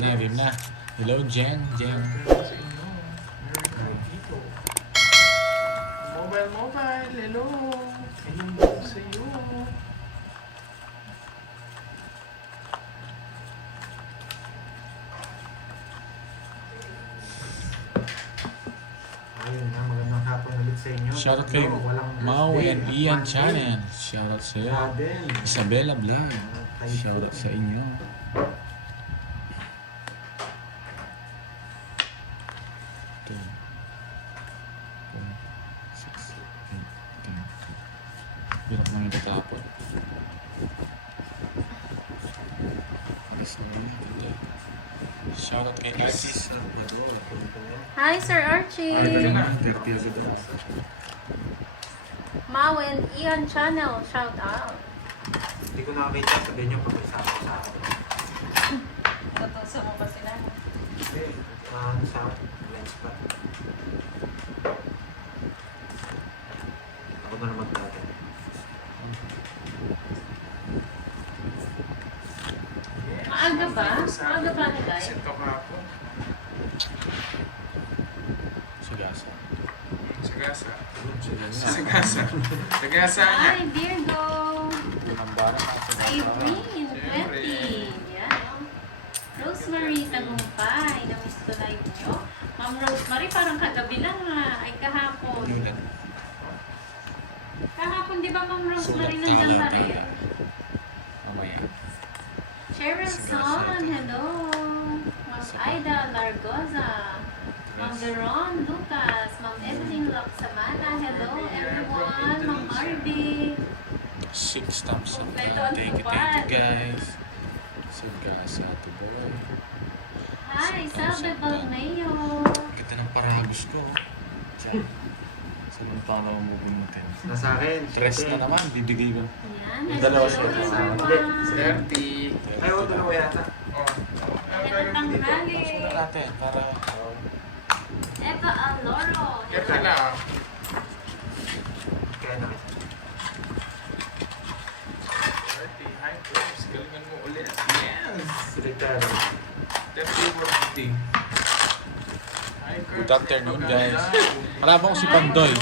game na. Hello, Jen. Mobile, hello. Hello sa iyo. Ayun nga, magandang hapon ulit sa inyo. Shoutout kay Mau and Ian Channel. Shoutout sa iyo. Isabella Vlog. Shoutout sa inyo. Hirap namin tatapon. Shoutout kay Artis Salvador. Hi, Sir Archie! Mau and Ian Channel, shout out. Hindi ko nakakita, sabihin nyo pag isa ako sa akin. Tutuso mo ba sila? Hindi, sa lens pa. Ako na naman dati. Maaga ba? Maaga ba na guys? Sento ka ako. Sagasa. Sagasa. Sagasa. Sagasa nga. Hi, Virgo! Pinambara ka sa Irene, 20. Yan. Rosemary, tagumpay. Namiss ko live nyo. Ma'am Rosemary, parang kagabi lang ha. Ay, kahapon. Kahapon, di ba Ma'am Rosemary nandiyan pa rin? Mamaya. Cheryl Son, hello. Ma'am Aida Largoza. Ma'am Veron Lucas. Ma'am Evelyn Laksamana, hello everyone. Ma'am Marby. 6 thumbs up. Kompleto ang Thank you tupad. guys. Sagasa to boy. Hi, Salve Balmeo. Ganda ng paragos ko. Diyan. Sa mga tao mo bumutin. Nasa akin. Tres na naman, bibigay ko. Yan, Yung dalawa hello siya. everyone. 30. Ay, oo, dalawa yata. Oh. Magandang tanghali. Muna natin para Eva Aloro. Kaya sila. Kaya na. 30. Hi, Pops. Galingan mo ulit. Yes. Secretary. 30. Hi, Kurt. good afternoon guys. Marabang si Pandoy.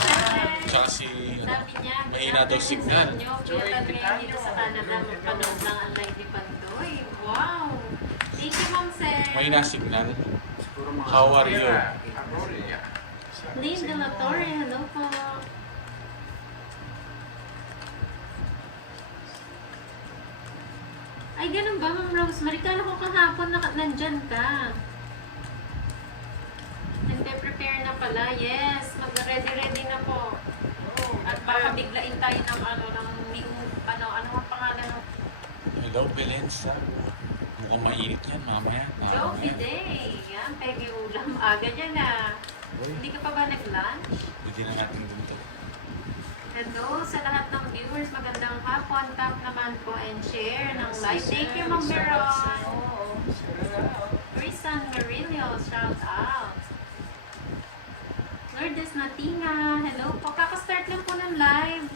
Tsaka si Sabi niya, mahina daw signal. Kaya kami dito sa Canada, magpanood lang ang live ni Pandoy. Wow! Thank you, Ma'am Sel. Mahina signal. Siguro mga... How are you? Aurora. Lynn De La Torre, hello po. Ay, ganun ba, Ma'am Rosemary? Kala ko kahapon nandyan ka. Hindi, prepare na pala. Yes, mag-ready na po. At baka biglain tayo ng ano ang pangalan ng Hello Belensa. Mukhang mainit yan mamaya. Joby Day. Yan, pegi ulam. Aga dyan na. Hindi ka pa ba nag-lunch? Hindi na natin dito. Hello sa lahat ng viewers. Magandang hapon. Tap naman po and share ng live. Thank you, Ma'am Veron. Crisan Marillo, shout out. Lourdes Natina, hello po. Kakastart lang po ng live.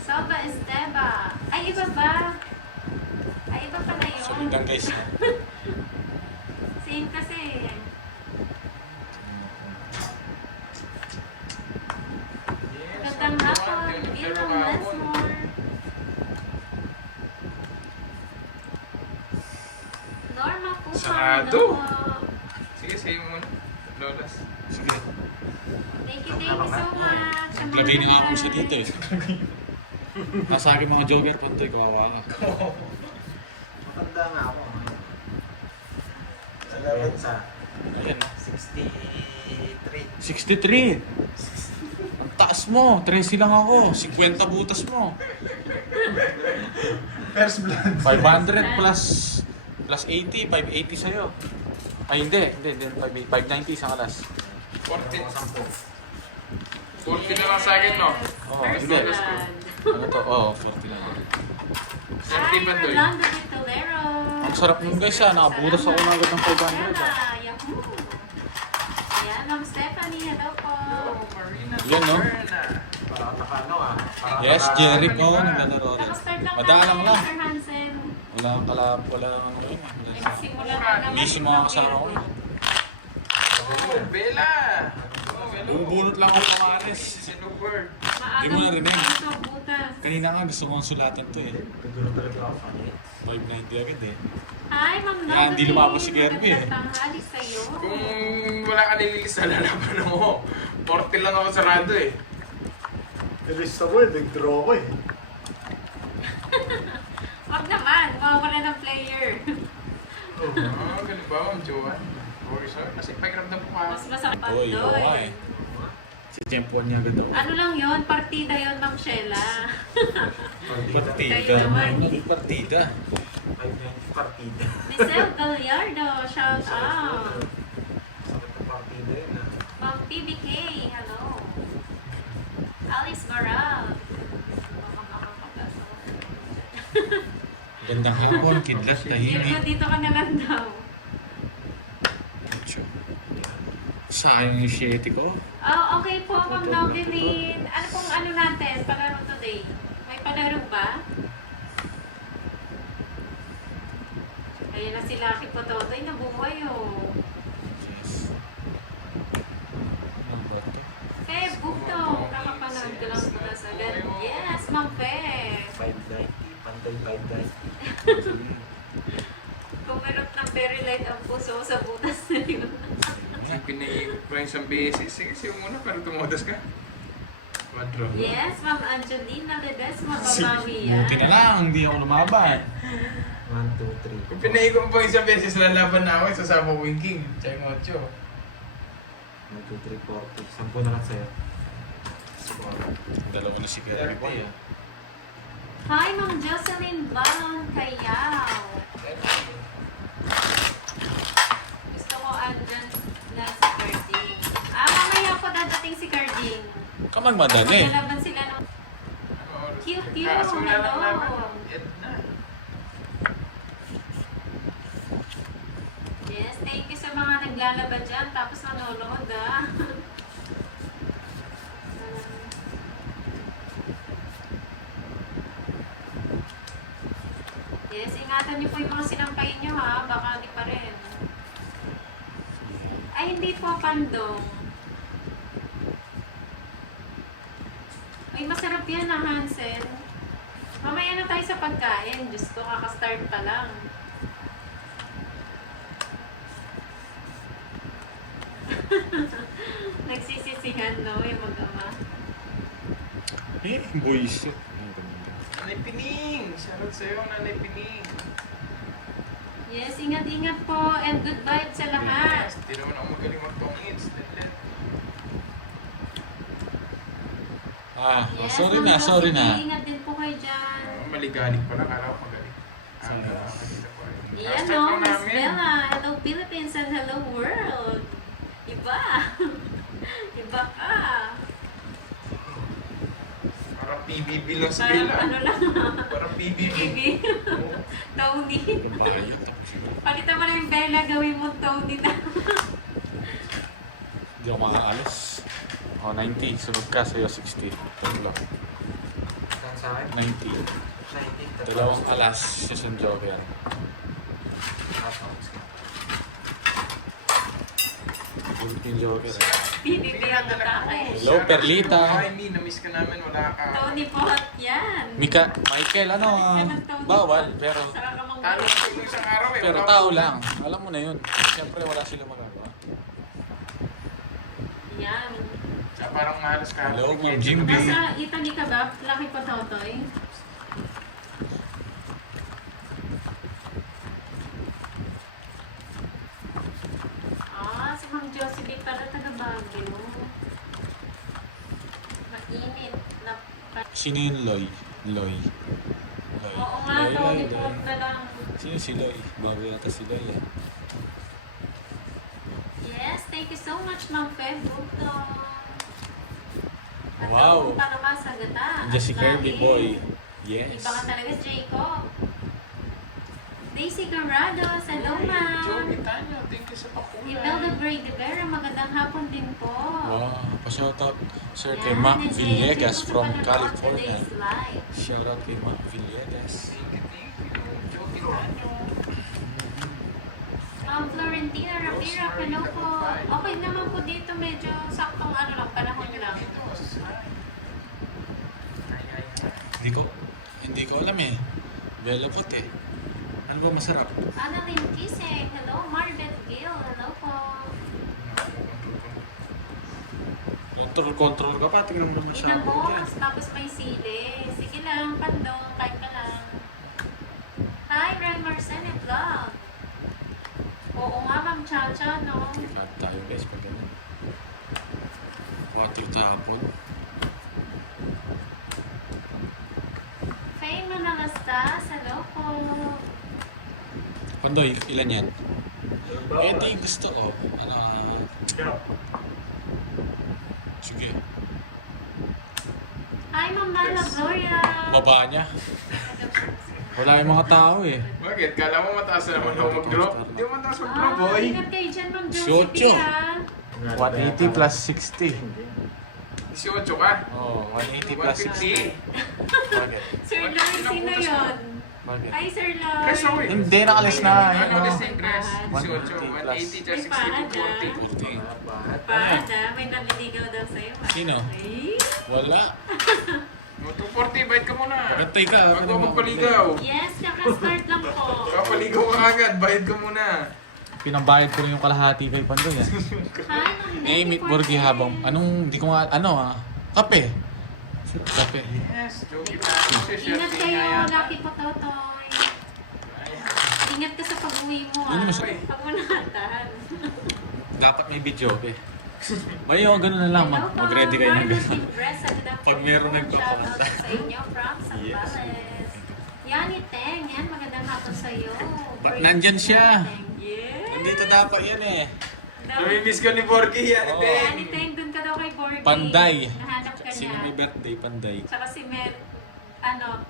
Salva Esteba. Ay, iba ba? Ay, iba pala So yun. hanggang guys. Same kasi. Magandang hapon. Ilang Lesmore. Norma po. Sarado. Hello po. Sige, sa'yo muna. Lolas. Sige. Thank you so much. Sa mga Lagay na nga ako nanonood. siya dito eh. Nasa akin mga joker, Pandoy, kawawa ka. Matanda nga ako. Sa Lorenza. Ayan. 63. 63. Ang taas mo. 13 lang ako. 50 butas mo. First blood. 500 plus 80. 580 sa'yo. Ay, hindi. 590 isang alas. 40. 40 na lang sa akin, no? Oo, First hindi. blood. Ano to? Oo, 40 lang. 30 ba, Doy? Rolando Vitolero. Ang sarap nun guys ha. Nakabutas ako na agad ng 500 ha. Yahoo! Ayan, Ma'am Stephanie, hello po. Marina. Yan, no? Parang nakano ah. Parang Yes, naka- Jericho. Naglalaro rin. Nakastart lang Madalang lang. Sir Hansen. Wala ano yun. Nagsimula na naman. Busy mga kasama ko yun. Oh, Bella! Oh, hello. Bubunot lang ako ng Ares. Sino bird? Di mo narinig. Maaga butas. Kanina nga gusto kong sulatin to eh. Nagulong talaga ako sa kanya. 590 agad eh. Hi, Ma'am Nova. Kaya hindi lumabas si Kirby eh. Magandang tanghali sa'yo. Kung wala ka nililis sa lalaban mo, 40 lang ako sarado eh. Nilista mo eh, nag-draw ko eh. Wag naman, mawawala ng player. Ganun ba, Ma'am Joanne? Sorry. Kasi pakiramdam ko Mas masakit pa Oy, oo nga doon. eh. Si Tempo niya agad ako. Ano lang yon, partida yon, Ma'am Sheila. Partida. Kayo naman. Hindi partida. 590 partida. Michelle Gallardo, shout out. Sakit na partida yun ah. Ma'am PBK, hello. Alice Baral. Gandang hapon, kidlat, tahimik. Virgo, dito ka na lang daw. Sayang yung shitty ko. Oh, okay po, Ma'am Noveline. Ano pong ano natin, palaro today? May palaro ba? Ayun na si Lucky Pototoy, nabuhay oh. Yes. Ano ba ito? Feb, bukto. Kakapanood ko lang po sa agad. Yes, Ma'am Feb. 590, panday 590. Kumirot ng very light ang puso ko sa butas na yun. Pinaiikot ko yung isang beses. Sige, siya muna, pero tumodas ka. Quadro. Yes, Ma'am Angelina Ledesma, babawi yan. Buti na lang, hindi ako lumaban. 1, 2, 3. Kung pinaiikot mo pa yung isang beses, lalaban na ako, sasama ko yung king. Tsaka yung 8. 1, 2, 3, 40. 10 na lang sa'yo. Dalawa na si Kirby Boy. Hi, Ma'am Jocelyn Van Kayaw. Gusto ko andyan na si Carding. Mamaya ako dadating si Carding. Kamang madali. Lalaban sila ng cute. Kaso na lang Hello. naman. Edna. Yes, thank you sa mga naglalaban dyan. Tapos nanonood ah. Yes, ingatan niyo po yung mga sinampayin niyo ha. Baka di pa rin. Ay, hindi po pandong. Ay, masarap yan ha, Hansel. Mamaya na tayo sa pagkain. Diyos ko, kakastart pa lang. Nagsisisihan, no, yung mag-ama. Buisit. Nanay Pining! Shoutout sa'yo, Nanay Pining. Yes, ingat-ingat po and good vibes sa lahat. Hindi naman ako magaling mag-tongits. Yes, sorry Ma'am na, sorry Josie, na. ingat din po kayo dyan. Maligalig pala, kala ko magaling. Yan Hashtag no, po Miss namin. Bella. Hello Philippines and hello world. Iba. Iba ka. Parang PBB lang si Parang Bella. ano lang. Parang PBB. Baby. Tony. Palitan mo na yung Bella, gawin mo Tony na. Hindi ako makaalis. Oh, 90. Sunod ka sa'yo, 60. Tatlo. Saan sa akin? 90. 90. Dalawang alas, season joker. Ulit yung joker eh. PBB ang atake. Hello, Perlita. Hi, Mi. Na-miss ka namin. Wala ka. Tony po yan. Michael, ano, bawal, pero Saka ka mang Talo ko yung isang araw eh. pero Wala tao ko. lang. Alam mo na yun. Siyempre, wala silang magagawa. Yan. Siya parang malas ka. Hello, Ma'am Jimby. Nasa Italy ka ba? Laki pa Totoy. Si Ma'am Jocelyn pala taga Baguio. Mainit. Sino yung Loy? Loy. Oo nga, Tony po na lang. Sino si Loy? Bago yata si Loy eh. Yes, thank you so much, Ma'am Feb. Bukto. Wow. Paano ka sa gata? Diyan si Kirby Boy. Yes. Iba ka talaga, Jacob. Daisy Garrados, hello, ma'am. Joey Tanya, thank you sa pakulay. Imelda Bray de Vera, magandang hapon din po. Wow. Pa-shoutout, sir, kay Yan, Mac and si Villegas Jacob from sa panonood California. today's live. Shoutout kay Mac Villegas. Thank you. Joey Florentina Rapira, hello po. Okay naman po dito, medyo saktong ano lang, panahon lang. Hindi ko alam eh. Velopot eh. Ano ba masarap? Annalyn Kisek, hello. Marbet Gill, hello po. Control ka pa. Tingnan mo naman siya. Inamos, tapos may sili. Sige lang, pandong, kain ka lang. Hi, Ren Marcene Vlog. Oo nga, Ma'am Chacha, no? Lahat tayo guys pag gano'n. Water tapon. Faye Manalastas, hello po. Pandoy, ilan yan? Eh, di gusto ko. Ano, sige. Hi, Ma'am Nala Gloria. Baba niya. Wala yung mga tao eh. Bakit? Kala mo mataas na naman ako mag-drop? Hindi mo mataas mag-drop, boy. Ingat kayo dyan, Ma'am Shotyo. Josephine, ha? 180 plus 60. 18 ka. Oh, 180 plus 60. 150. Bakit? Sir Lloyd, sino yun? Bakit? Hi, Sir Lloyd. Chris, ako eh. Hindi, nakalis na. Ayun, Nakalis oh. na yung Chris. 18, 180, tsaka 60 to 40. Pada, may naliligaw daw sa'yo. ha? Sino? Ay. Wala. O, 240, bayad ka muna. Pagkatay ka. Bago ako magpaligaw. Yes, nakastart lang po. Kapaligaw ka agad, bayad ka muna. Pinambayad ko rin yung kalahati kay Pandoy eh. Hi, Eh, meat burger habang, hindi ko nga, kape. Kape. Yes, joke na. Ingat kayo, Lucky Pototoy. Ingat ka sa pag-uwi mo, Ano ha? mas- Pag mo nakatahan. Dapat may video eh. Bayo, gano'n na lang. Mag-ready kayo ng gano'n. Pag meron nagpapakanta. Shoutout sa inyo from Sambales. Yani Teng, yan. Magandang hapon sa iyo. Nandyan siya. Yes. Nandito dapat yan eh. Namimiss ka ni Borgie, yan, Oo. hindi. Yani Teng, dun ka daw kay Borgie. Panday. Nahanap ka Sino niya. may birthday, Panday. Tsaka si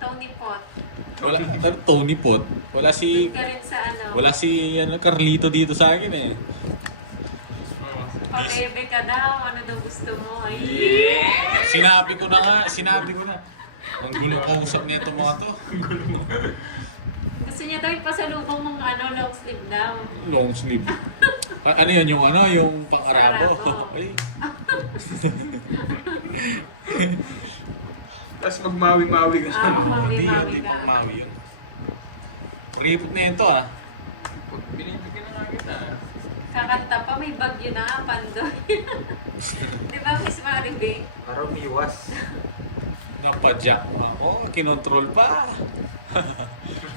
Tony Pot. Wala, Tony Pot. Wala si, Dun ka rin sa Carlito dito sa akin eh. Pabebe ka daw. Ano daw gusto mo? Ay. Sinabi ko na. Ang gulo kausap nito mga to. Gusto niya daw ipasalubong mong long sleeve daw. Long sleeve. Ano yan yung pang-arabo? Arabo. Ay, Tapos magmawi-mawi ka siya. hindi Mawi-mawi ka. pang-mawi yun. Ripot na ito ah. Binibigyan na nga kita. Kakanta pa, may bagyo na nga, Pandoy. Di ba, Miss Maribe? Para umiwas. Napadyak pa. Oh, kinontrol pa.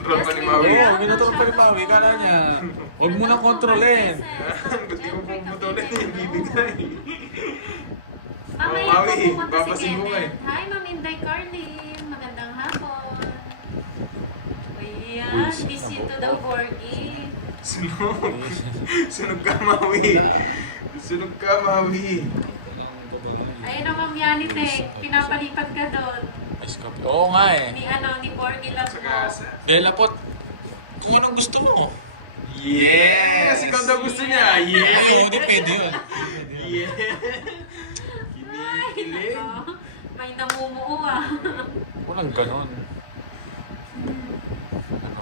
Roll pa ni Mawi. Oo, kinontrol pa ni Mawi. Kala niya. Huwag mo na kontrolin. Ba't di mo puputulin yung bibigay? Mamaya Mawi, po pumunta si babasin mo Kenneth. Hi, Ma'am Inday Carly. Magandang hapon. Ayan, Uy, bisito daw, Borgie. Sunog. Sunog ka, Mawi. Sunog ka, Mawi. Ayun ang Ma'am Yani Teng, pinapalipat ka doon. Ice coffee. Oo nga eh. Ni Borgie lang Sa mo. kasa. Delapot. Kung anong gusto mo. Yes! Ikaw daw gusto niya. Yes! Oo, hindi pwede yun. Yes! Ay, Kinikilig. nako. May namumuo ah. Walang ganon.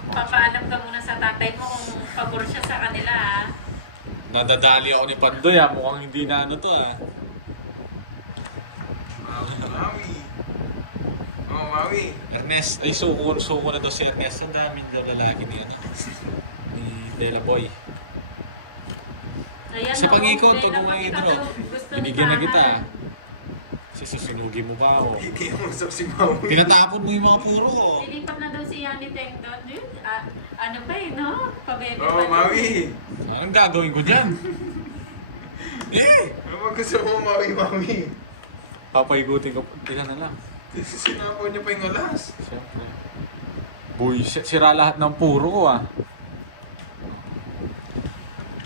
Papaalam ka muna sa tatay mo kung pabor siya sa kanila ah. Nadadali ako ni Pandoy ah. Mukhang hindi na ano to ah. Mawi. Oh, Mawi. Ernest, ay suko na daw si Ernest. Ang daming daw lalaki ni ni Dela Boy. Ayan, Sa no, pangikot, Bella, huwag mo bakit i-drop. ako gusto Binigyan na ni kita. Tahan? Kasi susunugin mo pa ako. Hindi mo usap si Mawi. Tinatapon mo yung mga puro ko. Nilipat na daw si Yani Teng doon. Ano ba eh, no? Pabebe Oh, pa. Mawi. Anong gagawin ko dyan? Ano ba gusto mo, Mawi, Mawi? Papaigutin ko. Ilan na lang. Sinapo niya pa yung alas. Siyempre. Boy, sira lahat ng puro ko ah.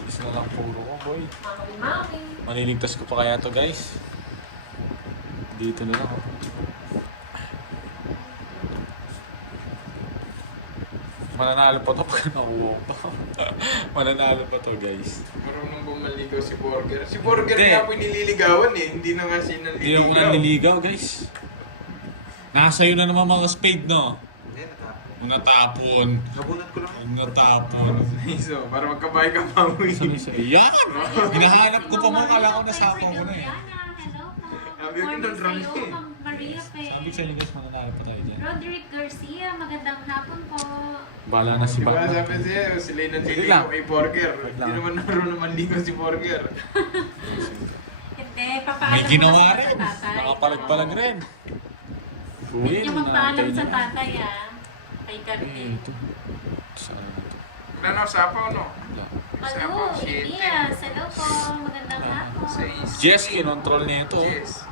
Isa na lang puro ko, boy. Maui. Maniligtas ko pa kaya to, guys. Dito na lang. Mananalo pa to pag nakuha ko. Mananalo pa to, guys. Marunong bumaligaw si Burger. Si Burger Hindi. nga po nililigawan eh. Hindi na nga siya Hindi ako naliligaw. nanliligaw, guys. Nasa iyo na naman mga spade, no? Hindi, natapos. Natapon. Nabunot ko lang. Natapon. So, para magkabay ka pa uwi. Ayan! Hinahanap ko pa mo, kala ko nasapaw ko na eh. Hello po. Sabi ko, Morning drunk sa'yo, eh. Ma'am Maria Pe. Sabi ko sa inyo guys, mananalo pa tayo dyan. Roderick Garcia, magandang hapon po. Bala na si Diba Batman. sabi sa'yo, sila yung Sige nandito lang. kay Borger. Wait Hindi lang. naman naroon naman ligaw si Borger. Hindi, papaalam May mo ginawa lang rin. sa tatay. Nakapalag-palag rin. Hindi niyo magpaalam naantay sa niya. tatay ah. Kay Eh, Carmen. ito. Saan ito? Wala na, sapaw no? Wala. Hello, Elias. Hello po. Magandang hapon. Jess, kinontrol niya ito. Jess.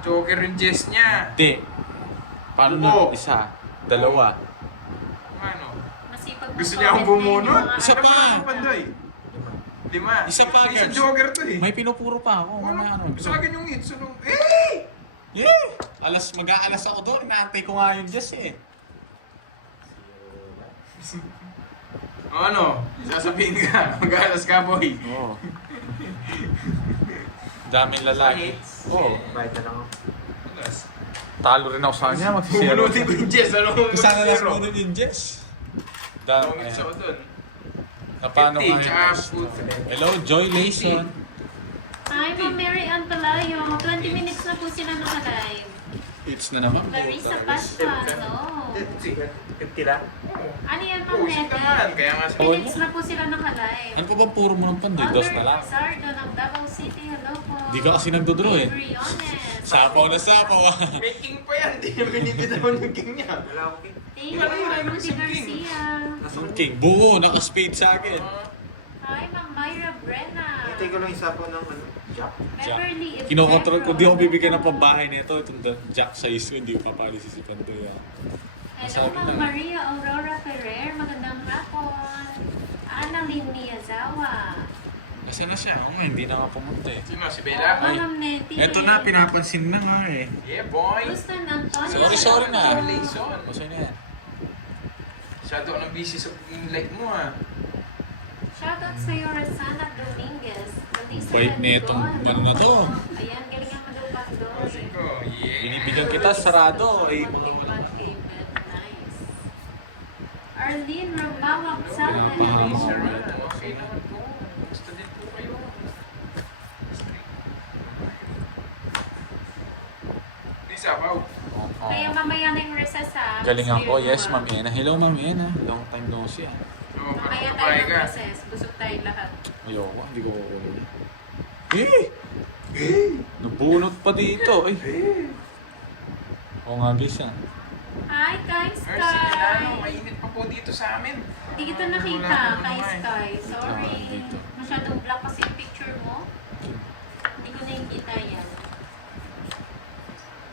Joker yung Jess niya. Hindi. Paano Bubo. nun? Isa. Dalawa. Ano? Masipag po Gusto niya akong bumunot? mga Isa ano, pa. Ano Pandoy? 5. Isa pa, Isa Gabs. Joker to eh. May pinupuro pa ako. Ano? Ano? Sa akin yung hits. Ano? Eh! Yeah! Mag-aalas ako doon. Inaantay ko nga yung Jess eh. O ano? Sasabihin ka. Mag-aalas ka, boy. Oo. Daming lalaki. Oo. Bayad na lang ako. Alas. Talo rin ako sa kanya. Magsisero. Bumunutin ko yung Jess. Ano mo Sana last magsisiro? mo yung Jess. Long hits ako dun. Napano 50, ka tsaka yun? puto. Hello, Joy Layson. Hi, Ma'am Mary Ann Palayo. 20 minutes na po sila naka-live. It's na naman. Larissa Pascual, no? 50 lang? Ano yan, Ma'am Pusit naman. Nete? Kaya nga 20 minutes na po sila naka-live. Ano pa bang puro mo ng pandoy? Dos na lang. Sardo ng Davao City, hello po. Di ka kasi nagdodraw eh. Briones. Sapaw na sapaw ah. may king pa yan. Di na binibitawan yung king niya. Wala akong king. Thank you, Rudy Garcia. Nasa Yung king, buo, naka-spade sa akin. Hi, Ma'am Myra Brenna. Hintay ko lang isa po ng ano, Jack. Beverly Efebro. Kinokontrol ko, di ako bibigyan ng pambahay nito. Itong Jack size ko, hindi ko papalisin si Pandoy ah. Hello, Ma'am Maria Aurora Ferrer. Magandang hapon. Annalyn Miyazawa. Kasi na siya, hindi na nga pumunta eh. Sino? Si Bella? Ay. Ma'am Neti. Eto na, pinapansin na nga eh. Yeah, boy. Houston Antonio. Sorry na. Layson. Masa na yan? Masyado ka nang busy sa light mo ah. Shoutout sa iyo, Rosana Dominguez. Melissa Bait na itong Rendon. ano na to. Ayan, galingan mo daw Pandoy. Kasi ko, yeah. Binibigyan kita, sarado. Eh, Nice. Arlene Ramawag sa Ramawag. Sir, okay naman po. Gusto din po kayo. Di sabaw. Kaya mamaya na yung recess ha. Galingan ko, Spirit yes, mo, Ma'am Ena. Hello, Ma'am Ena. Long time no see ah. Oo, Mamaya parang tayo babae ng ka. recess. Busog tayo lahat. Ayoko, hindi ko kukunin. Nabunot pa dito. Ay. Oo nga, guys ah. Hi, Kai Mercy Milano, Sky. mainit pa po dito sa amin. Hindi kita nakita, Kai Sky. Sorry. Masyadong black kasi yung picture mo. Hindi ko nakikita yan.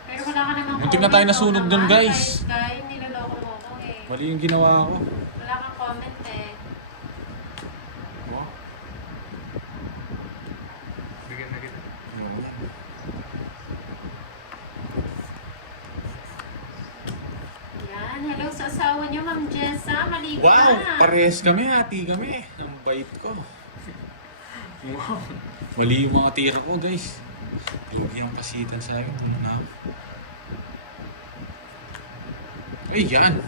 Pero wala ka namang Muntik na tayo comment nasunog daw dun, naman, guys. Kai Sky, niloloko mo ako eh. Mali yung ginawa ko. Wala kang comment eh. Wow. Bigyan na kita. Yan. Hello sa asawa niyo, Ma'am Jessa. Maligo Wow! na. Parehas kami, hati kami. Ang bait ko. Wow. Mali yung mga tira ko, guys. Lugi ang pasitan sa akin. Ano na? Ay, yan.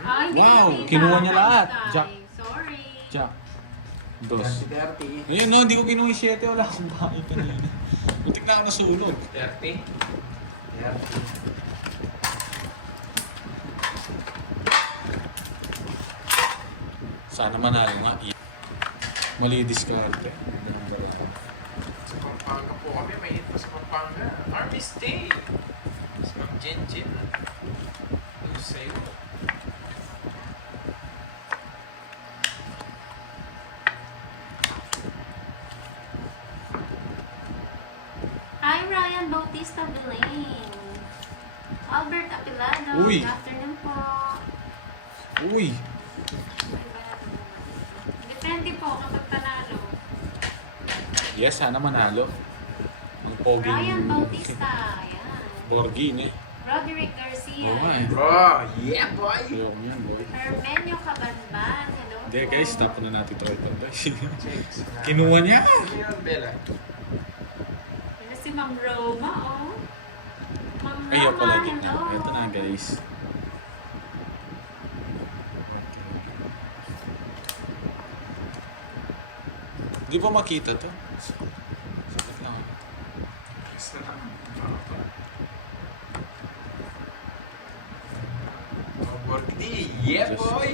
Ay, hindi Wow, ko nakita, kinuha niya Kai lahat. Sky. Jack. Sorry. Jack. Dos. 30. Ayun, no, hindi ko kinuha yung 7. Wala akong bahay kanina. Muntik na ako nasunog. 30. 30. Sana manalo nga. Mali diskarte. Sa Pampanga po kami, mainit pa sa Pampanga. Army Stay. Sa Ma'am Jen Jen. Ano sa'yo? Hi, Ryan Bautista Villain. Albert Apilado. Uy. Good afternoon po. Uy! Depende po kapag panalo. Yes, sana manalo. Ang pogi Ryan ni Bautista. Ayan. Borgin eh. Roderick Garcia. Oo nga eh. Oh, yeah boy! Ayoko yan, boy. Hermenio Cabanban. Hello Hindi po. guys, tapon na natin ito kay Pandoy. Checks na. Kinuha niya! Ano yun, Bella? Ano si Ma'am Roma, oh. Ma'am Ayaw pala Roma, gitna. hello. Ito na guys. Di ba makita to? Sakit lang. Basta na. Borgdi, yeah Just- boy!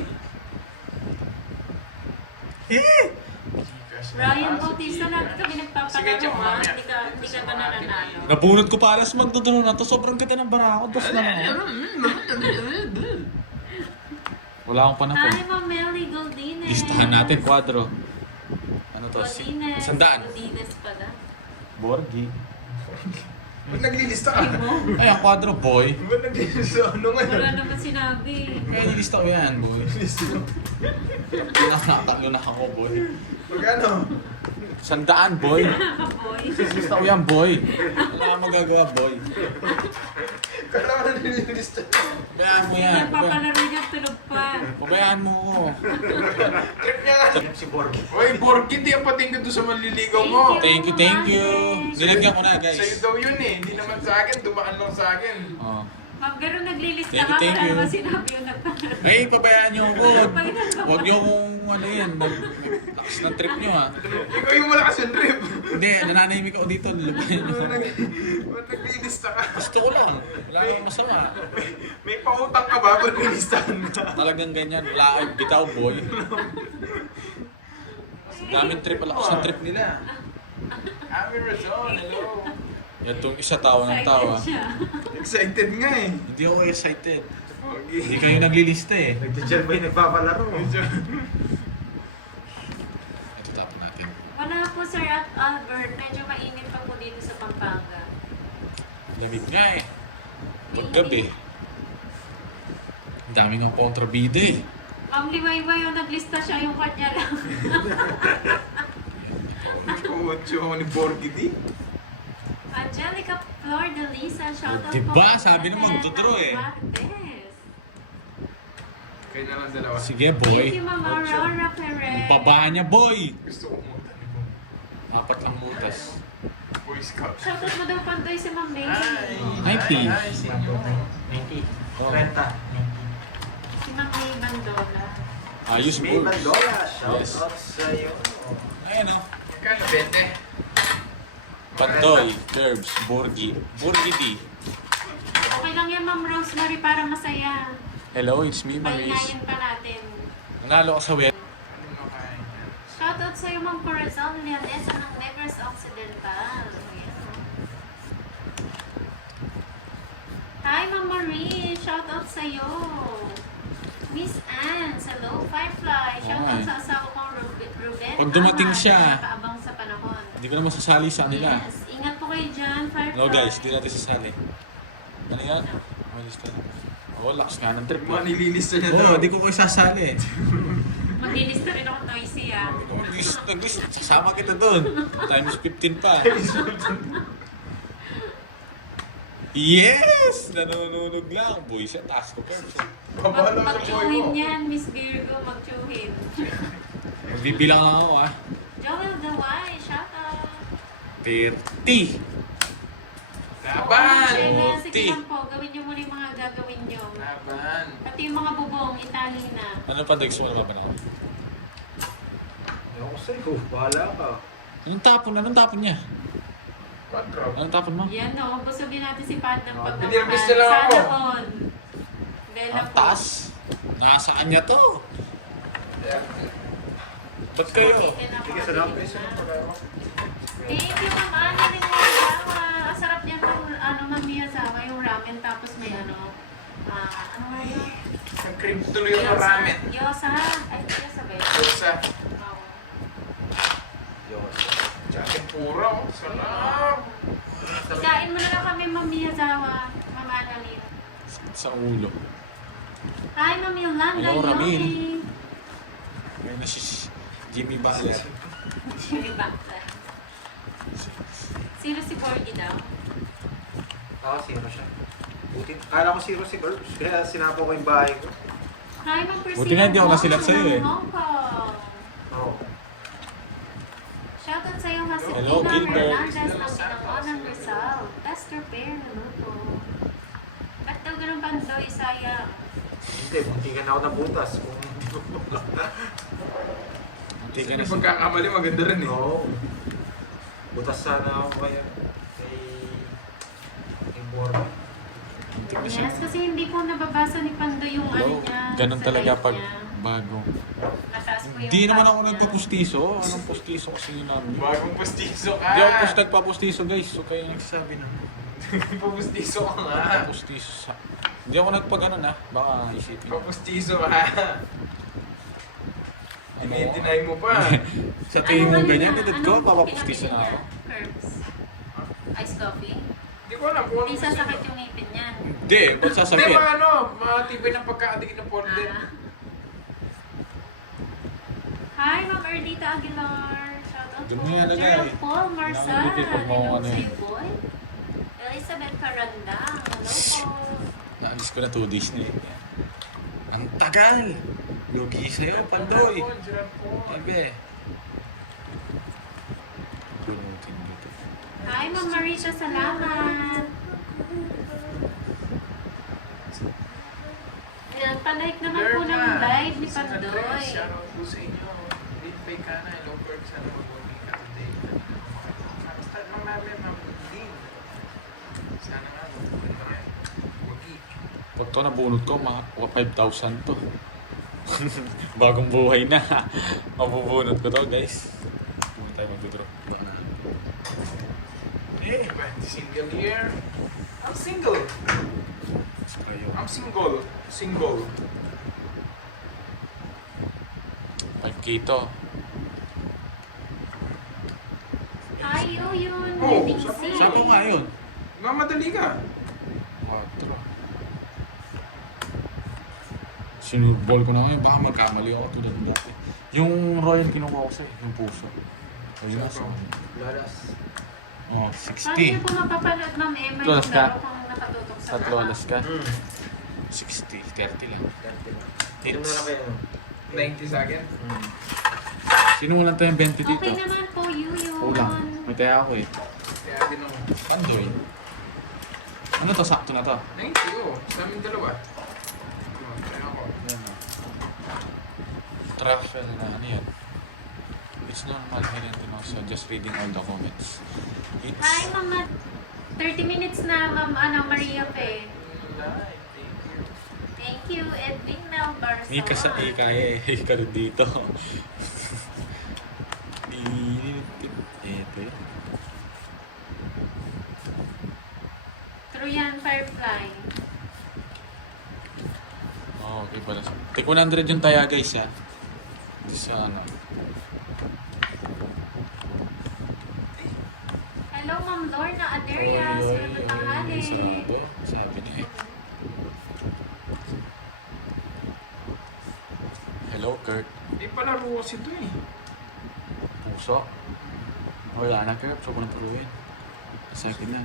Ryan Bautista, lagi kami Sige, check mo nagpapalaro. mamaya. Hindi ka ba nananalo? Nabunot ko para sa magduduro na to. Sobrang ganda ng barako. Dos na lang. Wala akong panapon. Hi, Ma'am Melly Goldines. Listahan natin, kwadro. Ano to? Goldines. 100. Goldines pala. Borgi. Ba't naglilista ka? Ay, ang kwadro, boy. Ba't naglilista? Ano nga Wala yun? naman sinabi. Ay, nilista ko yan, boy. Pinakataklo na ako, boy. Magkano? 100, boy. Boy. Nilista ko yan, boy. Wala kang magagawa, boy. Kala ko na nililista. Pabayaan mo yan. Nagpapalaro niya, tulog pa. Pabayaan mo ko. Trip niya nga. Si Borgi. Oy, Borgdi, di ang patingin doon sa manliligaw mo. Thank you. Nilagyan ko na, guys. Sa'yo daw yun eh. Hindi naman sa akin. Dumaan lang sa akin. Oh. Ma'am, pero naglilista Thank ka. you, thank Wala you. naman sinabi yung nagpapalaro. Ay, pabayaan niyo ako. Huwag niyo kung ano yan. Lakas ng trip niyo, ha. Ikaw yung malakas yung trip. Hindi, nananahimik ako dito. Lubayan niyo. Ba't naglilista ka? Gusto ko lang. Wala akong masama. May pautang ka ba? Ba't naglilistahan ka? Talagang ganyan. Wala akong bitaw, boy. Daming trip. Lakas ng trip nila. Ami Razon, hello. Yan itong isa tawa ng tawa. Excited siya. Excited nga eh. Hindi ako excited. Hindi Okay. kayo naglilista eh. Nagdadyan ba yung nagpapalaro? Ito tapon natin. Wala po, Sir at Albert. Medyo mainit pa po dito sa Pampanga. Lamig nga eh. Paggabi. Ang daming ang kontrabida eh. Ma'am Liwayway, yung naglista siya, yung kanya lang. Kuwatso ako ni Borgdi. Angelica Flor de Lisa, shoutout Diba? po. Sabi naman, magdodro eh. Martes. Kayo na lang dalawa. Sige, Thank boy. you, Ma'am Aurora Perez. Baba niya, boy! Gusto ko mo. 4 lang mutas. Boy Scout. Shoutout mo daw pandoy si Ma'am May. Hi, P. Hi, sinyo. 90. 30. Si Ma'am May Bandola. Ayos, May boy. Bandola, shout Yes. out sa'yo. Ayan o. Magkano, 20? Pandoy, Curbs, Borgi. Borgi D. Okay lang yan, Ma'am Rosemary, para masaya. Hello, it's me, Maris. Pahingayin pa natin. Nanalo ka sa web. Ano mo kain yan? Shoutout sa'yo, Ma'am Corazon Leonesa ng Negros Occidental. Ayan, oh. Hi, Ma'am Marie. Shoutout sa'yo. Miss Anne, hello, Firefly. Shoutout Okay. sa asawa kong Ruben. Pag dumating Ahmad, siya, nakaabang sa panahon. Hindi ko na masasali sa kanila. Yes. Ingat po kayo dyan, Firefly. No guys, di natin sasali. Ano yan? Malis ka na. Oh, lakas nga ng trip. Mga nililista niya Oo, daw. di ko kayo sasali. Maglilista rin ako noisy, ah. Nag-list, sasama kita doon. Times 15 pa. Yes! Nanononog lang. Boy, sa task ko pa. Babala ka boy Magchuhin mo. yan, Miss Virgo. Magchuhin. Magbibilang lang ako ah. Joel Dawai, shoutout. 30. Laban! Sheila, sige Ti. lang po. Gawin niyo muna yung mga gagawin niyo. Laban! Pati yung mga bubong, itali na. Ano pa, Dex? Wala ba na? Ako sa'yo, bahala ka. Anong tapon? Anong tapon niya? Quadro. Anong tapon mo? Yan o, busugin natin si Pat ng pagmamahal. Pinirmis na lang ako. Sana all. Bella Ang po. taas. Nasaan niya to? Ba't kayo? Sige, salamat. Thank you, Ma'am Ana ng Miyazawa. Ang sarap niyan ng Ma'am Miyazawa, yung ramen tapos may ano nga yun? Nag-crib tuloy yung ramen. Yosa. Ay, yosa ba yun? Sa Oo. Diyos. jacket pura oh. Sarap! Ikain mo na lang kami, Ma'am Miyazawa. Ma'am Annalyn. Sa ulo. Hi, Ma'am Yolanda. Hello, Ramil. Yogi. Ngayon na si Jimmy Butler. Jimmy Butler. Sino si Borgie daw? Ako, zero siya. Buti. Kala ko zero si Curbs, kaya sinapo ko yung bahay ko. Hi, Ma'am Priscilla. Buti nga di ako nasilat Wong sa'yo, eh. ng Hong Kong. Oo. Shoutout sa'yo, Hasipina Hello, Gilbert. Hernandez ng Binangonan Rizal. Esther Pear, hello po. ng Pandoy, sayang. Hindi, muntikan ako nabutas. Kung hindi ko Hindi ka Kasi na yung pagkakamali maganda rin eh. Oo. Butas sana ako kaya kay Borg. Hindi na siya. Yes, kasi hindi po nababasa ni Pandoy yung ano Hello. niya. Ganun sa talaga live pag niya. bago. Mataas po yung Hindi naman count ako niya. nagpupustiso. Anong pustiso kasi yun namin? Bagong pustiso ka! Hindi ako nagpapustiso guys. So kayo nagsasabi na. Papustiso ka nga! Papustiso sa... Hindi ako nagpag-ano na. Baka isipin. Papustiso ka! Ini-deny mo pa! Sa tingin mo Ano ganyan, na? edad Ano ko, papapustiso pinabili na ako. niya? Herbs. Iced coffee? Hindi ko alam kung ano Hindi gusto sasakit niyo. yung ngipin niyan. Hindi, ba't Hindi sasakit? ba ano, matibay ng pagkaadik ng folder. Ah. Hi, Ma'am Erdita Aguilar. Shoutout Doon po. mo yan lagay. Gerald Paul Marsan. Nakakabiti pag mga Hello ano sa'yo, eh. boy. Elizabeth Carandang. Hello po. Naalis ko na 2 days na eh. Ang tagal! Lugi sa'yo, Pandoy! Gerald Paul. Sabi. Bunutin dito. Hi, Ma'am Marita. Salamat. Yan, palike naman po ng live ni Pandoy. Shoutout po sa inyo. Lead by ka na. Hello, Berg. Sana mag-working ka today. Start lang namin, Ma'am Dean. Sana nga, mag-working ka yan. Wagi. Pag ito nabunot ko, mga 5,000 to. Bagong buhay na. Mabubunot ko to, guys. Muna tayo mag-drop. Eh, single here. I'm single. Ayaw. I'm single. Single. 5K to. Hi, Yuyun. Oh, Wedding sabi- scene. Saan ko nga yun? Mamadali ka. 4. Sinubol ko na ngayon, baka magkamali ako tulad ng dati. Yung Royal kinuha ko sa'yo, yung puso. Ayun na, so. Lalas. Oh, Paano niyo 60. po mapapanood, Ma'am Emma, Lolas yung ka? laro kung nakatutok sa At lolas ka. 60, 30 lang. Tignan mo na lang kayo. 90 sa akin. Sinulan tayo yung 20 dito. Okay naman po, Yuyun. Kulang. May taya ako eh. Kaya din ako. Pandoy. Ano to? Sakto na to. 90 oh. Sa amin dalawa. Kaya ako. Truffle na ano yan. It's normal here in Tinosa, just reading all the comments. It's... Hi, Mama. 30 minutes na, Ma'am Maria Pe. Thank you. Thank you, Edwin Melbar. Hindi ka sa kaya eh, ka rin dito. Ito yun. Troyan Firefly. Oh, okay pala. Take 100 yung taya guys ha. Ito siya ano. Hello, Ma'am Lorna Aderias. Hello, tanghali. Sarado. Sabi niya eh. Hello Kurt. Di pala ruwa si ito eh. Puso. Wala na Kurt. So ko na turuin. Second na.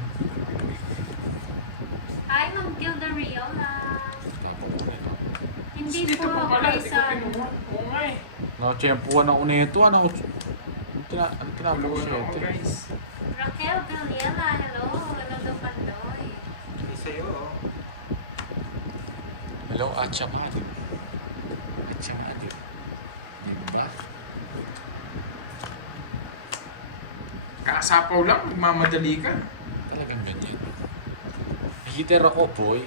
Hi, Ma'am Gilda Riola. Tapos na ito. Hindi Dito po pa pala. okay Di ko sa... pinuha. Oo nga eh. Nakachempuan ako na ito. Ano tinapos Dalawa siya na ako ito? guys. Raquel Villela. Hello. Hello, daw Pandoy. Hindi sa'yo, oh. Hello, Atcha Madin. Atcha Madin. Diba? Kasapaw lang. Magmamadali ka. Talagang ganyan. Heater ako, boy.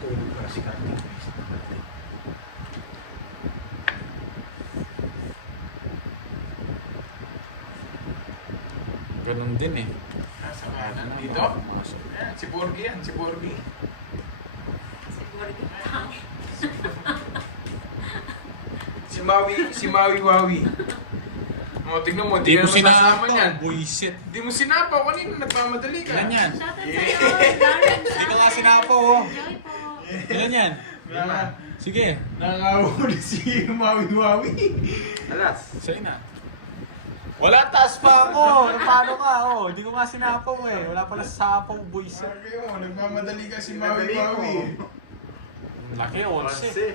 Tulog na si Carter. Ganun din eh. Nasa kanan. Ano, Dito? pumasok. Yan, si Borgi yan. Si Borgi. Siguro dito. Si Maui Wawi. O, tignan mo. Di Di mo ka naman sasama sinapa. niyan. Buisit. Di mo sinapa. Kanina nagmamadali ka. Ilan yan? Shoutout sa'yo, Lauren. Di ka nga sinapa, oh. Enjoy po. Ilan yan? Sige. Nakakahuli si Maui Wawi. Alas. Sa'yo na. Wala, taas pa ako. Paano ka? Oh, hindi ko nga sinapaw eh. Wala pala sapaw, buisit. Sabi mo, nagmamadali ka si Maui Maui Wawi. Laki, 11.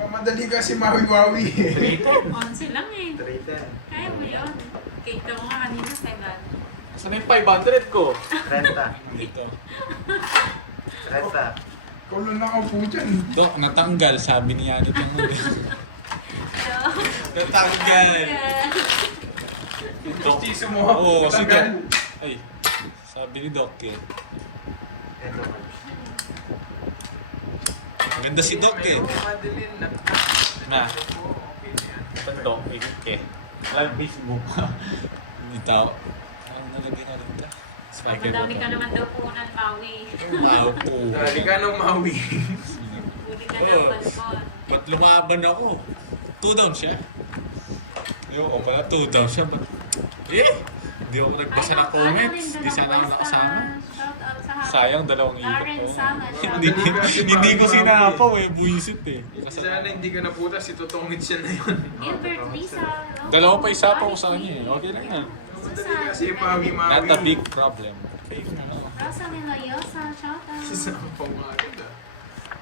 Madali kasi mawi-mawi eh. 11 lang eh. 310. Kaya mo yun. Kita mo nga kanina, 700. Saan yung 500 ko? 30. Dito. 30. Ikaw lang nakaupo dyan. Dok, natanggal, sabi ni Yanit yung huli. Natanggal! Justice mo. Oo, si Doc. Natanggal. Ay, sabi ni Doc eh. Ito. Maganda si Doc eh. Madeline na. Na. Okay na yan. Ito Doc, ikot eh. Live Facebook. Hindi tao. Ang nalagay na rin ta. Spiker Madami ka naman daw punan, Maui. Tao po. Dali ka nang mawi. Huli ka ng balkon. Ba't lumaban ako? 2 down siya. Ayoko pala, 2 down siya. Ba't? Hindi ako nagbasa ng comments. Hindi sana ako nakasama. Shout out sa hapon. Sayang, 2 ikot Lauren ko. Sala, shout Hindi, out. hindi ko sinapaw eh. Buisit eh. Sana hindi ka naputas, itutungit siya na yun. Gilbert Lisa. Dalawa pa isapaw ko sa kanya eh. Okay lang yan. Madali kasi mawi-mawi. Not a big problem. Okay. Rosalie Loyosa, shout out. Isa ang pangagad ah.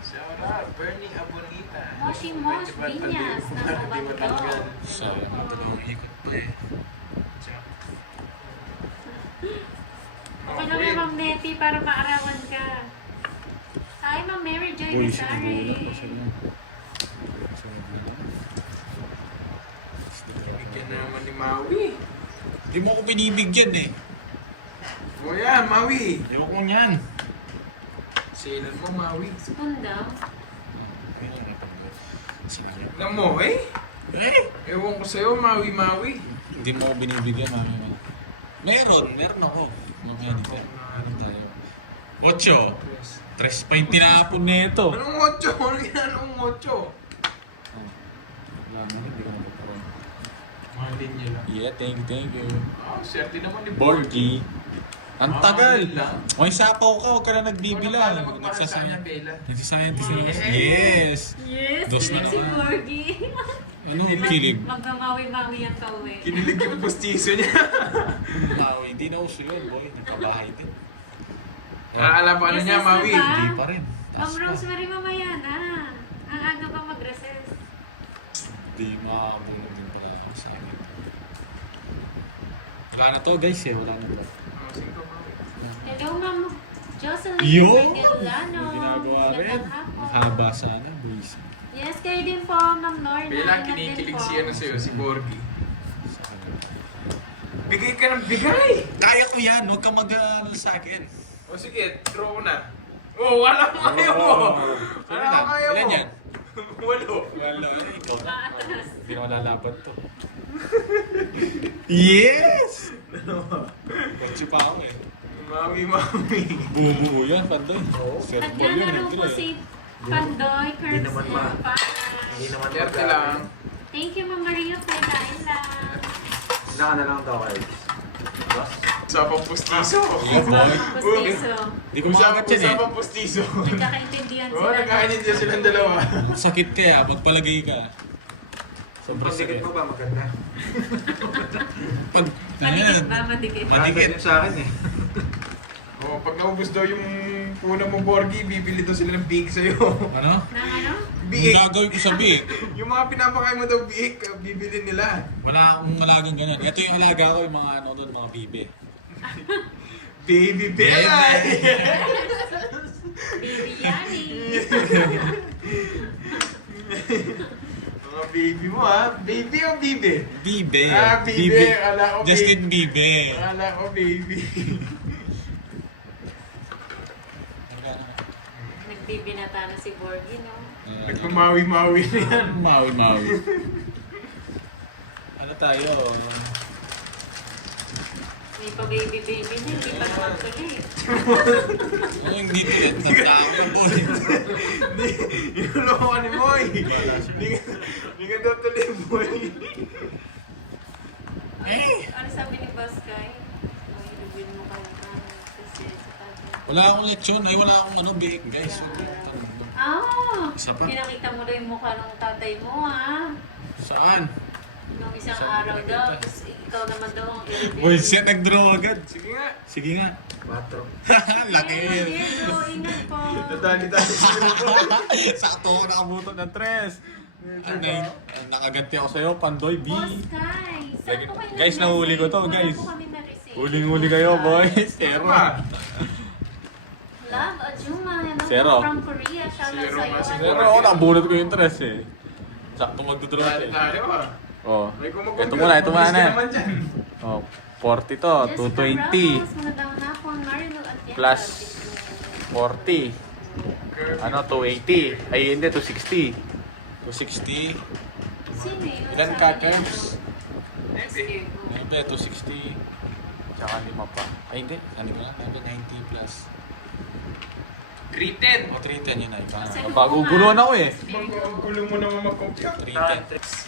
Shout out, Bernie Abonita. Moshi Mosh Vinyas, nasa Bando. Sayang, 2 ikot pa eh. Okay lang yung Ma'am Neti para maarawan ka. Hi, Ma'am Mary Joy Nazare. Bigyan na naman ni Maui. Hindi mo ako binibigyan eh. O yan, Maui. Ayoko niyan. Silan mo, Maui. Spoon daw. Alam mo, eh? Ewan ko sa'yo, Maui-Mawi. Hindi mo ako binibigyan, mami. Meron ako. Mamaya dito. Meron tayo. 8. 3 pa yung tinapon nito. Anong 8? Ano yan? Anong 8? Wala mo, hindi ko napapawin. Mga linya lang. Yeah, thank you. Oh, swerte naman ni Borgie. Ang Ah, tagal. lang. May sapaw ka, huwag ka na Ikaw na nagbibilang. pala magpara sa kanya, Bella. Nagsascientist na. Yes. Yes. Yes, Dos na kilig si naman. Borgie. Ano, kilig. Magmamawi-mawi ang kauwi. Kinilig yung pustiso niya. Tao, hindi na uso yun, boy. Nagkabahay din. Alam pa ano niya, Recess na Mawi. ba? Hindi pa rin. Ma'am Taas pa. Rosemary, mamaya na. Ang aga pa mag-recess. Hindi makakabulong din pala ako sa akin. Wala na to guys eh, wala na to. Oh, singko, Mawi. Hello, Ma'am Jocelyn Yo! Magdalano. May ginagawa rin. Magandang hapon. Mahaba sana, boys. Yes, kayo din po, Ma'am Lorna. Bella, Ingat din kinikilig po. si ano sa'yo, si Borgie. Bigay ka ng bigay! Kaya ko yan, huwag ka mag-ano sa akin. O sige, throw ko na. Oh, wala mo kayo mo! Wala mo kayo mo! Ilan yan? Walo. Wala, ikaw na. Maatas. Hindi na malalaban to. Yes! Batsi pa ako eh. Mawi. Bubuo yan, pandoy. Naglalaro po si Pandoy, Hindi Curbs, naman and Hindi naman Swerte lang. Thank you, Ma'am Maria, for kain lang. Ilan ka na lang daw kayo? Boss? Usapang pustiso. Yeah, boy. Pustiso. Hindi ko makagat yan eh. Usapang pustiso. Nagkakaintindihan Oo, sila. nagkainin din silang dalawa. Sakit kaya, magpalagay ka. Sobrang Pagdikit sakit. mo ba maganda? Pag, Madikit ba? Madikit. Madikit. Yun sa akin eh. Oh, pag naubos daw yung puna mo, Borgie, bibili daw sila ng big sa'yo. Ano? Nang ano? Yung Biik. gagawin ko sa biik. Yung mga pinapakain mo daw biik, bibili nila. Wala akong alagang ganyan. Ito yung alaga ko, yung mga ano doon, mga bibe. Baby Bella! Bibiani. Mga baby mo ha? Baby o bibe? Bibe. Ah, bibe. Akala ko Justin Bibe. Akala ko baby. Nagbibinata na si Borgie, no? Nagmamawi-mawi na yan. Maui. Ano tayo? May pa-baby-baby na, hindi pa naman tuloy. Ano yung dito yan? Tanda ko, boy. Yung loko ni Moy. Hindi ka daw tuloy, Moy. Ano sabi ni Baskay? Ay, ilubin mo ka na kasi sa tabi. Wala akong lechon. Ay, wala akong ano, biik, guys. Ah! Isa pa? Pinakita mo daw yung mukha ng tatay mo, ha? Saan? Nung isang Saan araw pinakita? daw, tapos ikaw naman daw ang ilubin. Boy, siya nag-draw agad. Sige nga. Sige nga. 4. Laki yun. Diego, ingat po. Nadali-dali sa grupo. Sakto ako nakabuto ng tres. Nakaganti ako sa'yo, Pandoy B. Boss guys, saan po kayo Guys, nahuli ko to, Wala guys. po kami na-receive. Huling-huli kayo, boys. Zero. Love, Ajuma, hello Zero. from Korea. Shoutout Zero sa'yo. nga si Pero ako, nakabunot ko yung interest eh. Sakto magdodraw Dali eh. tayo ah. Oh. May kumukumpir. Ito muna, ito muna Mabilis ka na. naman dyan. Oh, 40 to, Jessica 220. Ramos, magandang hapon. Marilu at Bianca. Plus 40. Ano, 280. Ay, hindi, 260. 260. Sino yun? Ilan Sabi ka, niya, Kerbs? Rescue. Ano ba, 260. Tsaka 5 pa. Ay, hindi. Ano ba? 90 plus. 310. O, 310 yun ay. Kasi Baguguluhan ako eh. Ang gulo mo naman mag-compute. 310. 5, 6.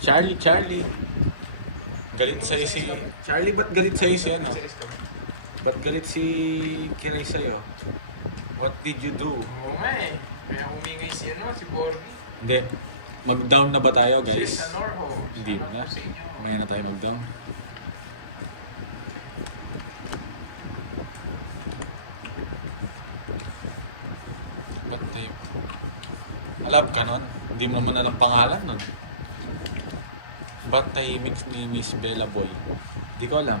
Charlie. Galit sa'yo si... Charlie, ba't galit sa'yo si ano? Ba't galit si Kiray sa'yo? What did you do? Oo nga eh. Kaya umingay si si Borby. Hindi. Mag-down na ba tayo, Si guys? sa Norho. Hindi Sabi na. ko sa inyo. Mamaya na tayo mag-down. Ba't tayo? Alab ka nun? Hindi mo naman alam pangalan nun. Ba't tahimik ni Miss Bella Boy? Hindi ko alam.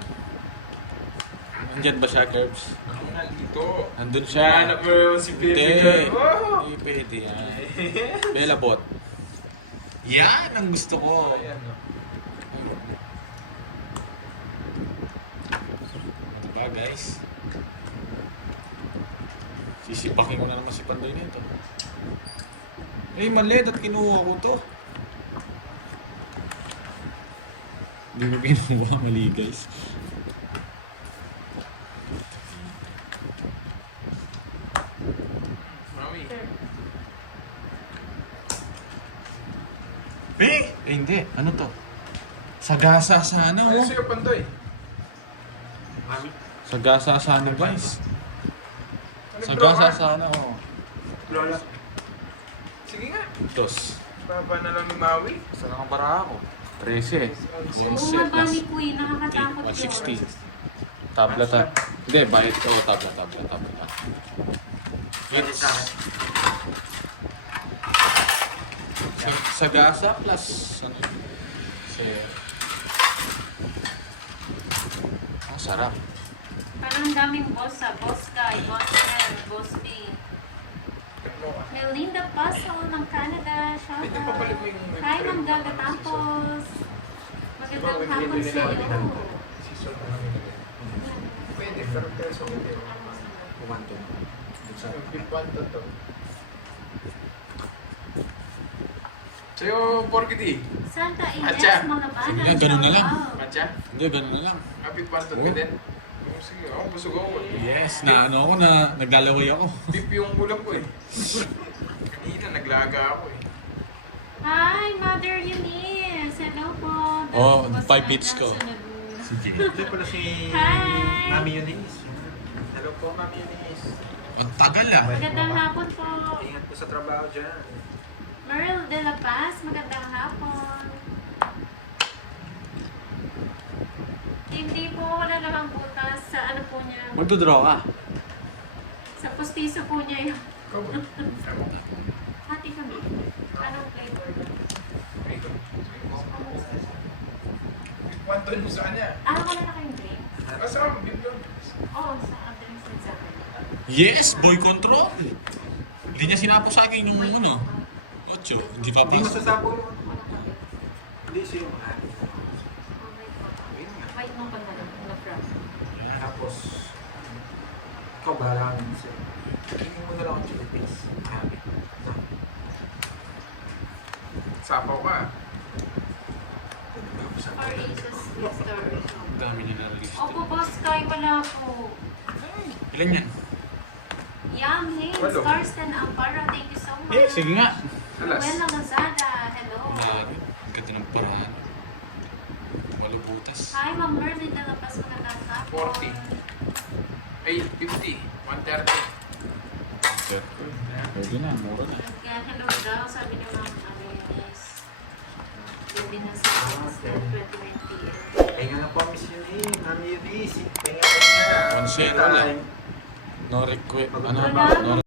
Nandyan ba siya, Curbs? Ako nga dito. Nandun siya. Hanap mo yung si Hindi. Baby Girl. Oh! Hindi pwede yan. Bella Bot. Yan ang gusto ko. Ayan, no? Ano ba, guys? Sisipakin ko na naman si Pandoy nito. Eh, mali. At kinuha ko to. Hindi mo kinuha. Mali, guys. Mami. Hindi. Ano to? Sagasa sana, Ano oh. sa'yo, Pandoy? Mami. Sagasa sana, guys. Nag-draw Sagasa ka? sana, oh. Lola. Sige nga. Dos. Baba na lang ni Maui. Saan ang para ako? 13. Oo nga ba ni Kuy, nakakatakot yun. 160. Tablet ah. Hindi, bayad ko. Tablet ah. Galit sa akin. Sagasa plus ano yun? Share. Ang sarap. Parang daming boss sa Boss Guy, Boss L, Boss B. Melinda Puzzle ng Canada, Pwede shoutout. papalik mo yung... Hi, Ma'am Gaga Tampos. Magandang hapon sa iyo. Season na lang yun. Pwede, pero peso ko yun. Kumanto. Yung pipanta to. Sa'yo, Porkity. Santa Ines, Atcha. mga Sige bana. nga, ganun na lang. shoutout. Matcha? Hindi, ganun na lang. Pipanta Oo. ka din? Oo, sige. Ako, gusto ko. Yes, na ano ako na naglalaway ako. Beef yung ulam ko eh. Kanina, naglaga ako eh. Hi, Mother Eunice. Hello po. Oh, Boss 5 Gaga bits ko. sa Laguna. Sige. Ito pala si Hi. Mami Eunice. Hello po, Mami Eunice. Ang tagal ah. Magandang hapon po. Ingat po sa trabaho dyan. Merl de la Paz, magandang hapon. Hindi po wala namang butas sa ano po niya. Magdodraw ka. Sa pustiso po niya yun. Ikaw ba? Ewan ko. Hati kami. Anong flavor? Ito. Kwanton mo sa kanya. Ah, wala na kayong drink? Kasama, beef yun. Oo, sa drink sa akin. Yes, boy control. Hindi niya sinapo sa akin yung ano. Ocho, hindi pa Hindi pa. masasapo yun. Wala kami. Hindi siya mahal. Wait mo pa na lang. Na-from. Tapos, ikaw bahala ka naman sa'yo. Tingin mo na lang ang chili paste. Habit. No? Sapaw ka. Or Asus Mister. Ang dami niya na-release. Opo, boss, kay wala po. Ilan yan? Yum, hey, Walo. Starstan Amparo, thank you so much. Eh, sige nga. Alas. Buena Lazada, hello. Lagi. Ganda ng paraan. Wala butas. Hi, Ma'am Merlin de la Paz, magandang hapon. 40. Ay, 50. 130. Pwede na, mura na. Again, hello daw, sabi ni Ma'am Agnes. din ng 29 p.m. Pahinga na po, Miss Yuni. Ma'am Yuni, pahinga. Konsero lang. No request. Ano? Wala. No